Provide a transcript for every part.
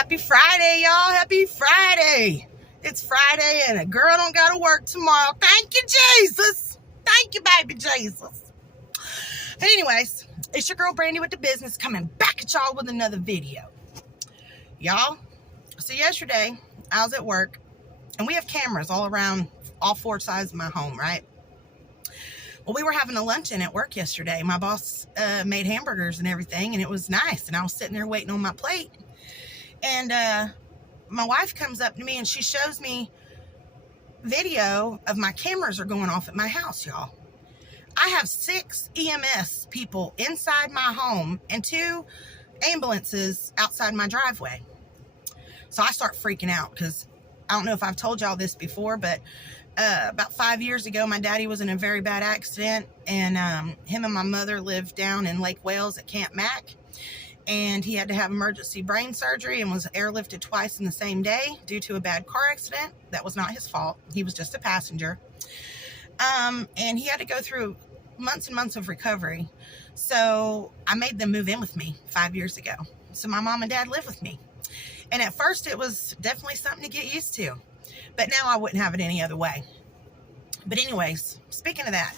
Happy Friday, y'all. Happy Friday. It's Friday and a girl don't got to work tomorrow. Thank you, Jesus. Thank you, baby Jesus. But anyways, it's your girl Brandy with the business coming back at y'all with another video. Y'all, so yesterday I was at work and we have cameras all around all four sides of my home, right? Well, we were having a luncheon at work yesterday. My boss made hamburgers and everything, and it was nice. And I was sitting there waiting on my plate. And my wife comes up to me and she shows me video of my cameras are going off at my house, y'all. I have 6 EMS people inside my home and 2 ambulances outside my driveway. So I start freaking out because I don't know if I've told y'all this before, but about 5 years ago, my daddy was in a very bad accident, and him and my mother lived down in Lake Wales at Camp Mac. And he had to have emergency brain surgery and was airlifted twice in the same day due to a bad car accident. That was not his fault. He was just a passenger. And he had to go through months and months of recovery. So I made them move in with me 5 years ago. So my mom and dad live with me. And at first it was definitely something to get used to. But now I wouldn't have it any other way. But anyways, speaking of that.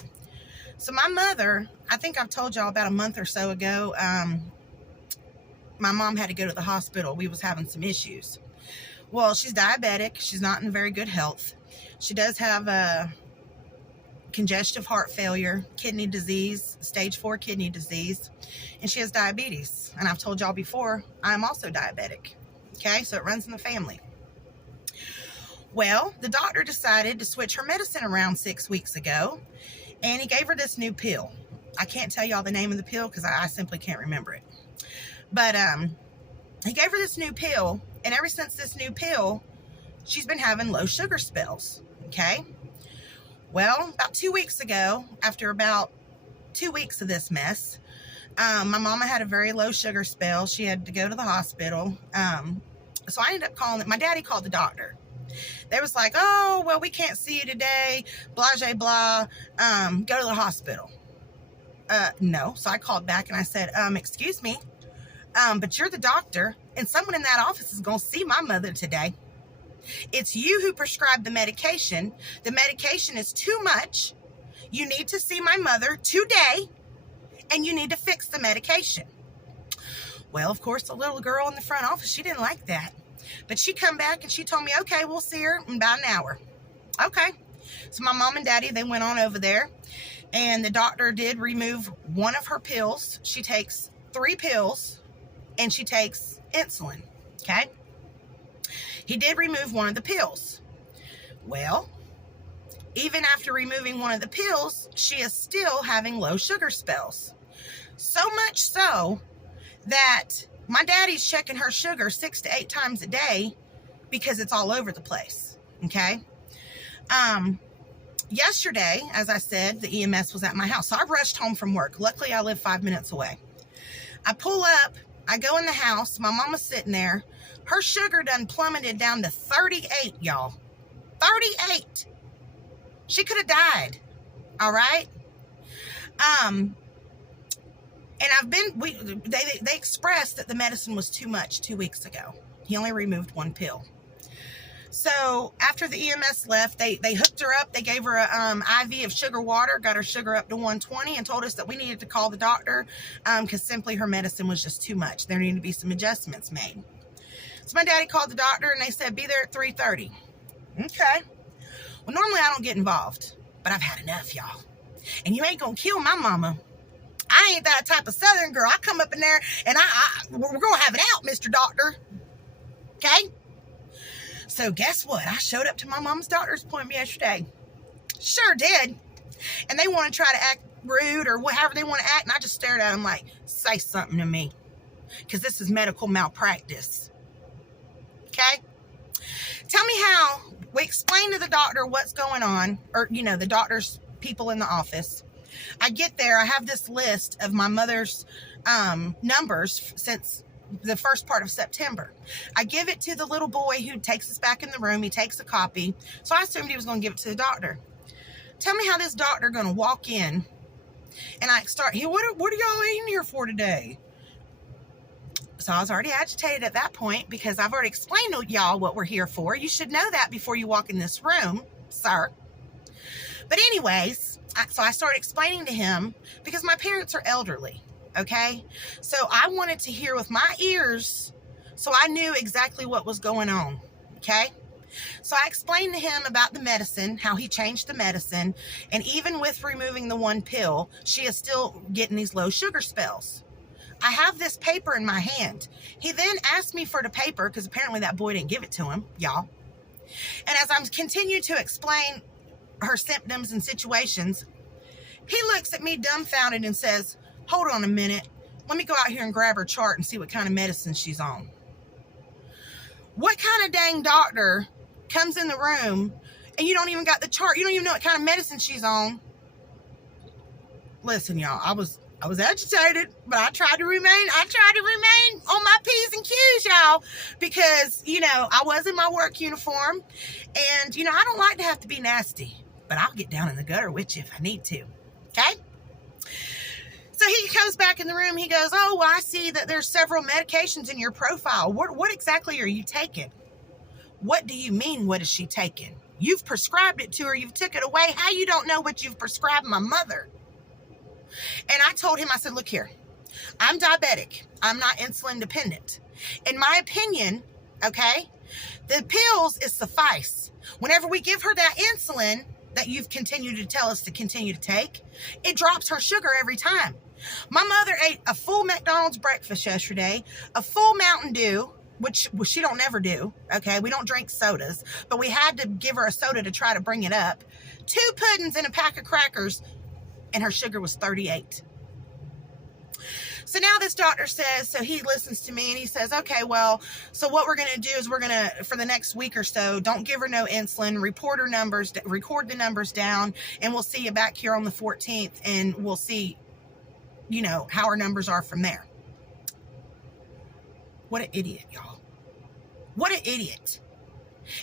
So my mother, I think I've told y'all about a month or so ago, my mom had to go to the hospital. We was having some issues. Well, she's diabetic. She's not in very good health. She does have a congestive heart failure, kidney disease, stage 4 kidney disease, and she has diabetes. And I've told y'all before, I'm also diabetic. Okay, so it runs in the family. Well, the doctor decided to switch her medicine around 6 weeks ago, and he gave her this new pill. I can't tell y'all the name of the pill because I simply can't remember it. But he gave her this new pill, and ever since this new pill, she's been having low sugar spells, okay? Well, about 2 weeks ago, after about 2 weeks of this mess, my mama had a very low sugar spell. She had to go to the hospital. So I ended up calling it. My daddy called the doctor. They was like, oh, well, we can't see you today, blah, blah, blah, go to the hospital. No. So I called back and I said, excuse me. But you're the doctor, and someone in that office is going to see my mother today. It's you who prescribed the medication. The medication is too much. You need to see my mother today, and you need to fix the medication. Well, of course, the little girl in the front office, she didn't like that. But she come back, and she told me, okay, we'll see her in about an hour. Okay. So my mom and daddy, they went on over there, and the doctor did remove one of her pills. She takes 3 pills. And she takes insulin, okay? He did remove one of the pills. Well, even after removing one of the pills, she is still having low sugar spells. So much so that my daddy's checking her sugar 6 to 8 times a day because it's all over the place, okay? Yesterday, as I said, the EMS was at my house. So I rushed home from work. Luckily, I live 5 minutes away. I pull up. I go in the house. My mama's sitting there. Her sugar done plummeted down to 38, y'all. 38. She could have died. All right. And they expressed that the medicine was too much 2 weeks ago. He only removed 1 pill. So after the EMS left, they hooked her up. They gave her a IV of sugar water, got her sugar up to 120, and told us that we needed to call the doctor because simply her medicine was just too much. There needed to be some adjustments made. So my daddy called the doctor, and they said, be there at 3:30. Okay. Well, normally I don't get involved, but I've had enough, y'all. And you ain't going to kill my mama. I ain't that type of Southern girl. I come up in there, and we're going to have it out, Mr. Doctor. Okay? So guess what? I showed up to my mom's doctor's appointment yesterday. Sure did. And they want to try to act rude or however they want to act. And I just stared at them like, say something to me. Because this is medical malpractice. Okay? Tell me how we explain to the doctor what's going on. Or, the doctor's people in the office. I get there. I have this list of my mother's numbers since the first part of September. I give it to the little boy who takes us back in the room. He takes a copy. So I assumed he was going to give it to the doctor. Tell me how this doctor going to walk in and I start, what are y'all in here for today? So I was already agitated at that point because I've already explained to y'all what we're here for. You should know that before you walk in this room, sir. But anyways, so I started explaining to him because my parents are elderly, okay? So I wanted to hear with my ears so I knew exactly what was going on, okay? So I explained to him about the medicine, how he changed the medicine, and even with removing the one pill, she is still getting these low sugar spells. I have this paper in my hand. He then asked me for the paper because apparently that boy didn't give it to him, y'all. And as I'm continuing to explain her symptoms and situations, he looks at me dumbfounded and says, hold on a minute. Let me go out here and grab her chart and see what kind of medicine she's on. What kind of dang doctor comes in the room and you don't even got the chart? You don't even know what kind of medicine she's on. Listen, y'all, I was agitated, but I tried to remain on my P's and Q's, y'all, because, I was in my work uniform and, I don't like to have to be nasty, but I'll get down in the gutter with you if I need to. Okay. So he comes back in the room. He goes, oh, well, I see that there's several medications in your profile. What exactly are you taking? What do you mean? What is she taking? You've prescribed it to her. You've took it away. How you don't know what you've prescribed my mother? And I told him, I said, look here, I'm diabetic. I'm not insulin dependent. In my opinion, okay, the pills is suffice. Whenever we give her that insulin that you've continued to tell us to continue to take, it drops her sugar every time. My mother ate a full McDonald's breakfast yesterday, a full Mountain Dew, which she don't never do, okay? We don't drink sodas, but we had to give her a soda to try to bring it up. 2 puddings and a pack of crackers, and her sugar was 38. So now this doctor says, so he listens to me and he says, okay, well, so what we're going to do is we're going to, for the next week or so, don't give her no insulin, record the numbers down, and we'll see you back here on the 14th and we'll see, how her numbers are from there. What an idiot, y'all. What an idiot.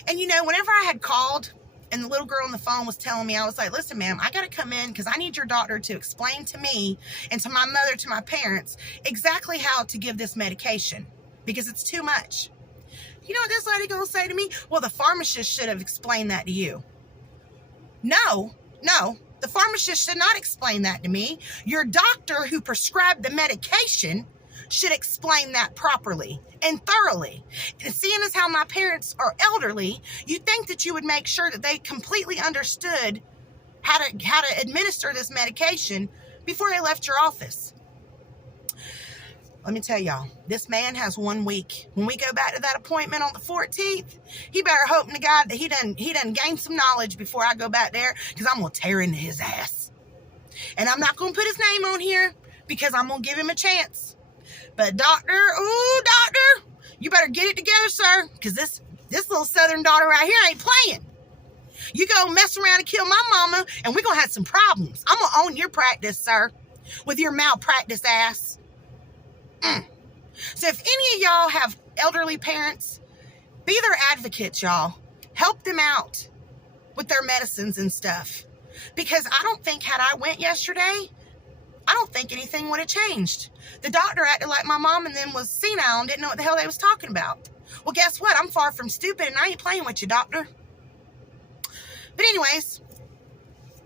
And whenever I had called and the little girl on the phone was telling me, I was like, listen, ma'am, I got to come in because I need your doctor to explain to me and to my mother, to my parents, exactly how to give this medication because it's too much. You know what this lady going to say to me? Well, the pharmacist should have explained that to you. No, the pharmacist should not explain that to me. Your doctor who prescribed the medication should explain that properly and thoroughly. And seeing as how my parents are elderly, you think that you would make sure that they completely understood how to administer this medication before they left your office. Let me tell y'all, this man has 1 week. When we go back to that appointment on the 14th, he better hope to God that he done gained some knowledge before I go back there, because I'm going to tear into his ass. And I'm not going to put his name on here because I'm going to give him a chance. But doctor, you better get it together, sir, because this little southern daughter right here ain't playing. You go mess around and kill my mama, and we're going to have some problems. I'm going to own your practice, sir, with your malpractice ass. So if any of y'all have elderly parents, be their advocates, y'all. Help them out with their medicines and stuff. Because I don't think had I went yesterday, I don't think anything would have changed. The doctor acted like my mom and them was senile and didn't know what the hell they was talking about. Well, guess what? I'm far from stupid and I ain't playing with you, doctor. But anyways,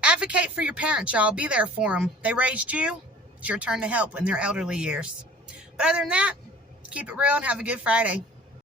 advocate for your parents, y'all. Be there for them. They raised you. It's your turn to help in their elderly years. But other than that, keep it real and have a good Friday.